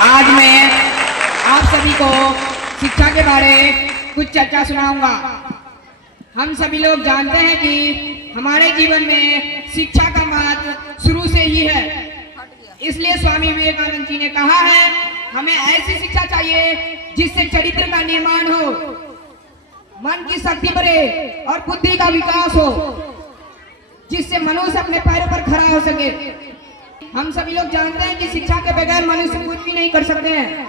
आज मैं आप सभी को शिक्षा के बारे कुछ चर्चा सुनाऊंगा। हम सभी लोग जानते हैं कि हमारे जीवन में शिक्षा का महत्व शुरू से ही है। इसलिए स्वामी विवेकानंद जी ने कहा है, हमें ऐसी शिक्षा चाहिए जिससे चरित्र का निर्माण हो, मन की शक्ति बढ़े और बुद्धि का विकास हो, जिससे मनुष्य अपने पैरों पर खड़ा हो सके। हम सभी लोग जानते हैं कि शिक्षा के बगैर मनुष्य कुछ भी नहीं कर सकते हैं।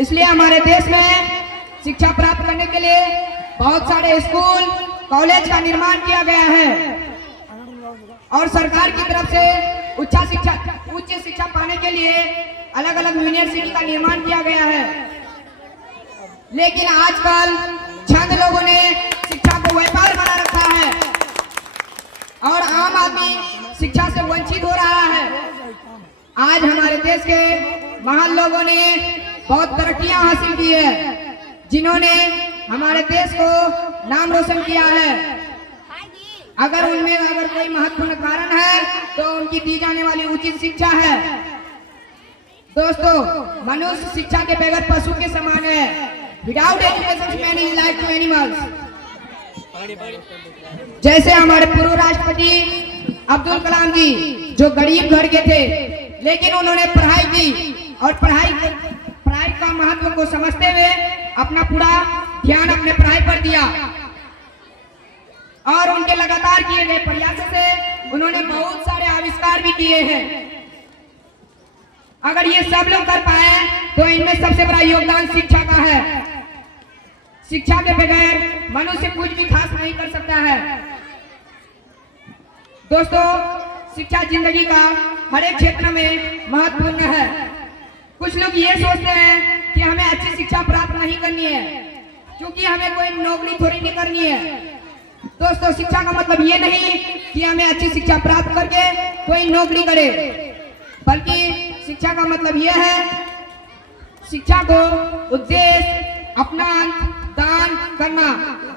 इसलिए हमारे देश में शिक्षा प्राप्त करने के लिए बहुत सारे स्कूल, कॉलेज का निर्माण किया गया है और सरकार की तरफ से उच्च शिक्षा पाने के लिए अलग अलग यूनिवर्सिटी का निर्माण किया गया है। लेकिन आजकल चंद लोगों ने शिक्षा को व्यापार बना रखा है और आम आदमी शिक्षा से वंचित हो रहा है। आज हमारे देश के महान लोगों ने बहुत तरक्कियां हासिल की है, जिन्होंने हमारे देश को नाम रोशन किया है। अगर उनमें कोई महत्वपूर्ण कारण है तो उनकी दी जाने वाली उचित शिक्षा है। दोस्तों, मनुष्य शिक्षा के बगैर पशु के समान है। Without education man is like to animals. जैसे हमारे पूर्व राष्ट्रपति अब्दुल कलाम जी, जो गरीब घर के थे, लेकिन उन्होंने पढ़ाई की और पढ़ाई का महत्व को समझते हुए अपना पूरा ध्यान अपने पढ़ाई पर दिया और उनके लगातार किए गए प्रयासों से उन्होंने बहुत सारे आविष्कार भी किए हैं। अगर ये सब लोग कर पाए तो इनमें सबसे बड़ा योगदान शिक्षा का है। शिक्षा के बगैर मनुष्य कुछ भी खास नहीं कर सकता है। दोस्तों, शिक्षा जिंदगी का हर एक क्षेत्र में महत्वपूर्ण है। कुछ लोग ये सोचते हैं कि हमें अच्छी शिक्षा प्राप्त नहीं करनी है क्योंकि हमें कोई नौकरी थोड़ी नहीं करनी है। दोस्तों, शिक्षा का मतलब ये नहीं कि हमें अच्छी शिक्षा प्राप्त करके कोई नौकरी करे, बल्कि शिक्षा का मतलब ये है शिक्षा को उद्देश्य अपना दान करना,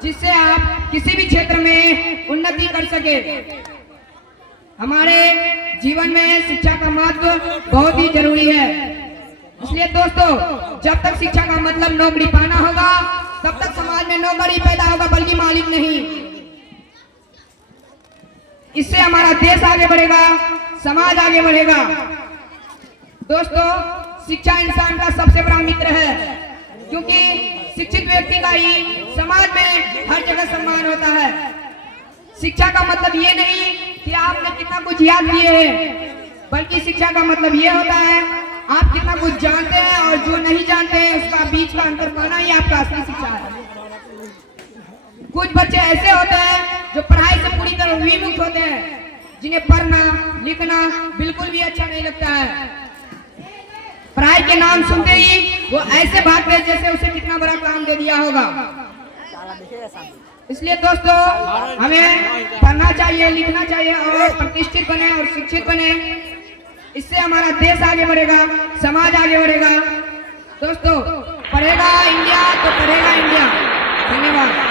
जिससे आप किसी भी क्षेत्र में उन्नति कर सके। हमारे जीवन में शिक्षा का महत्व बहुत ही जरूरी है। इसलिए दोस्तों, जब तक शिक्षा का मतलब नौकरी पाना होगा तब तक समाज में नौकरी पैदा होगा, बल्कि मालिक नहीं। इससे हमारा देश आगे बढ़ेगा, समाज आगे बढ़ेगा। दोस्तों, शिक्षा इंसान का सबसे बड़ा मित्र है, क्योंकि शिक्षित व्यक्ति का ही समाज में हर जगह सम्मान होता है। शिक्षा का मतलब ये नहीं कि आपने कितना कुछ याद किए हैं, बल्कि शिक्षा का मतलब ये होता है आप कितना कुछ जानते हैं और जो नहीं जानते हैं उसका बीच का अंतर पाना ही आपका असली शिक्षा है। कुछ बच्चे ऐसे होते हैं जो पढ़ाई से पूरी तरह विमुक्त होते हैं, जिन्हें पढ़ना लिखना बिल्कुल भी अच्छा नहीं लगता है। पढ़ाई के नाम सुनते ही वो ऐसे भागते हैं जैसे उसे कितना बड़ा काम दे दिया होगा। इसलिए दोस्तों, हमें पढ़ना चाहिए, लिखना चाहिए और प्रतिष्ठित बने और शिक्षित बने। इससे हमारा देश आगे बढ़ेगा, समाज आगे बढ़ेगा। दोस्तों, पढ़ेगा इंडिया तो पढ़ेगा इंडिया। धन्यवाद।